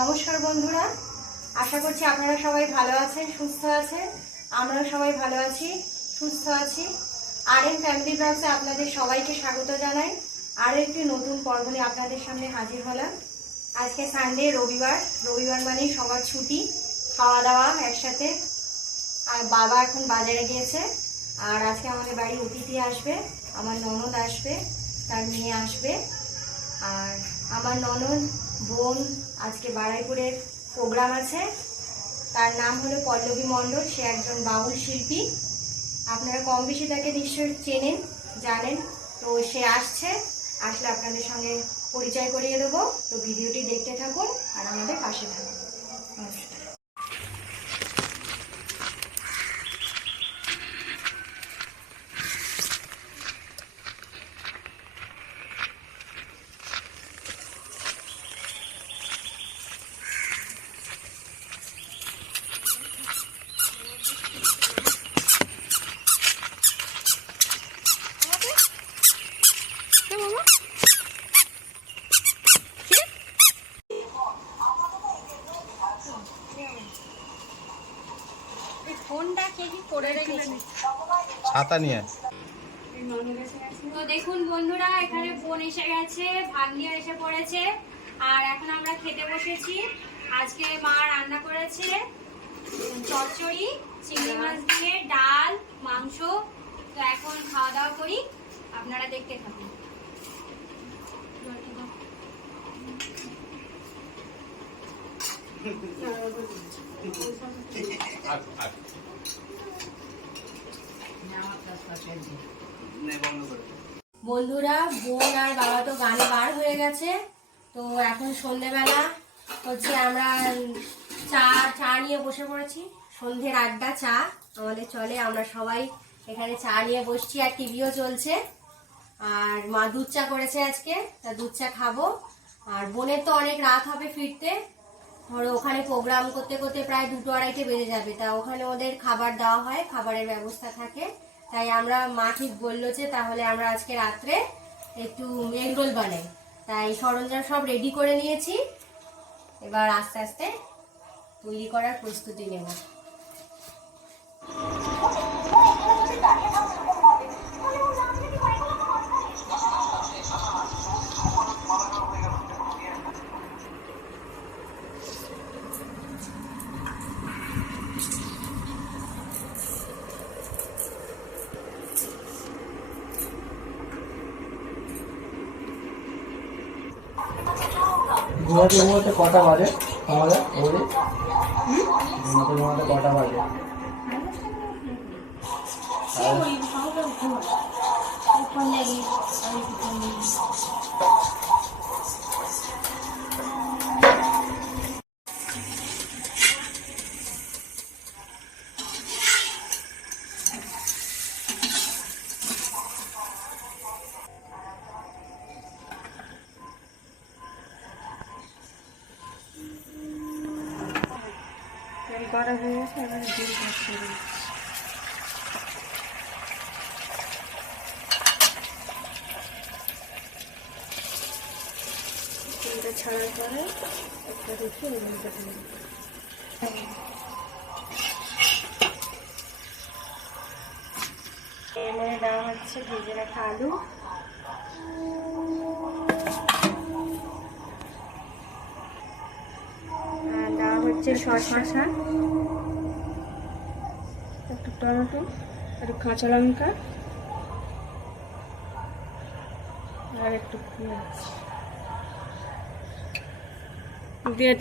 নমস্কার বন্ধুরা, আশা করছি আপনারা সবাই ভালো আছেন, সুস্থ আছেন। আমরাও সবাই ভালো আছি, সুস্থ আছি। আরএম ফ্যামিলি ব্লগসে আপনাদের সবাইকে স্বাগত জানাই। আরও একটি নতুন পর্ব নিয়ে আপনাদের সামনে হাজির হলাম। আজকে সানডে, রবিবার মানেই সবার ছুটি, খাওয়া দাওয়া একসাথে। আর বাবা এখন বাজারে গিয়েছে। আর আজকে আমাদের বাড়ি অতিথি আসবে, আমার ননদ আসবে, তার মেয়ে আসবে। আর আমার ননদ বোন আজকে বারাইপুরের প্রোগ্রাম আছে। তার নাম হলো পল্লবী মণ্ডল। সে একজন বাউল শিল্পী। আপনারা কম বেশি তাকে নিশ্চয়ই চেনেন, জানেন। তো সে আসলে আপনাদের সঙ্গে পরিচয় করিয়ে দেবো। তো ভিডিওটি দেখতে থাকুন আর আমাদের পাশে থাকুন। নমস্কার। ছাতা নিয়ে তো দেখুন বন্ধুরা, এখানে বোন এসে গেছে, ভাগ্নিয়া এসে পড়েছে। আর এখন আমরা খেতে বসেছি। আজকে মা রান্না করেছে চচ্চড়ি, চিংড়ি মাছ দিয়ে, ডাল, মাংস। তো এখন খাওয়া দাওয়া করি, আপনারা দেখতে থাকুন। বন্ধুরা, বোন আর বাবা তো গানে বার হয়ে গেছে। তো এখন সন্ধেবেলা হচ্ছে, আমরা চা নিয়ে বসে পড়েছি। সন্ধ্যের আড্ডা চা আমাদের চলে, আমরা সবাই এখানে চা নিয়ে বসছি। আর টিভিও চলছে। আর মা দুধ চা করেছে আজকে, তা দুধ চা খাবো। আর বোনের তো অনেক রাত হবে ফিরতে। ধরো ওখানে প্রোগ্রাম করতে করতে প্রায় 2-2:30 বেজে যাবে। তা ওখানে ওদের খাবার দেওয়া হয়, খাবারের ব্যবস্থা থাকে। তাই মা ঠিক বললো যে তাহলে আমরা আজকে রাত্রে একটু এগরোল বানাই। তাই সরঞ্জাম সব রেডি করে নিয়েছি। এবার আস্তে আস্তে তৈরি করার প্রস্তুতি নেব। ঘুমাতে কটা বাজে? আমাদের ঘুমাতে কটা বাজে? করা হয়ে গেছে, এবার দুধ ভাত করে তেলটা ছাড়ার পরে একটা রেখে এগুলোটা দেবো। এর মধ্যে দেওয়া হচ্ছে ভেজে রাখা আলু, আর দেওয়া হচ্ছে শসা, একটু টমেটো, একটু কাঁচা লঙ্কা, আর একটু পেঁয়াজ দিয়ে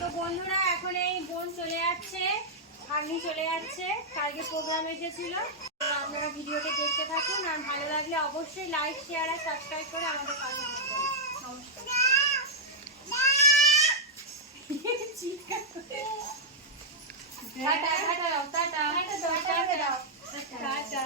তো বন্ধুরা, এখন এই বোন চলে যাচ্ছে, ভাগ্নি চলে যাচ্ছে। কালকে প্রোগ্রাম এসেছিল। আপনারা ভিডিওটা দেখতে থাকুন। আর ভালো লাগলে অবশ্যই লাইক, শেয়ার আর সাবস্ক্রাইব করে আমাদের পাশে থাকবেন। নমস্কার। টাটা।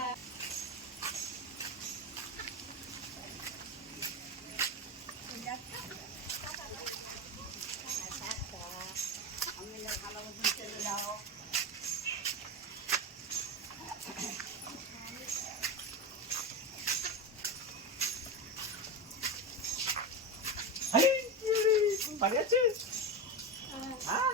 পালিয়েছিস? হ্যাঁ?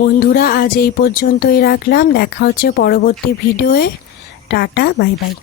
বন্ধুরা আজ এই পর্যন্তই রাখলাম, দেখা হচ্ছে পরবর্তী ভিডিওয়ে। Tata, bye bye.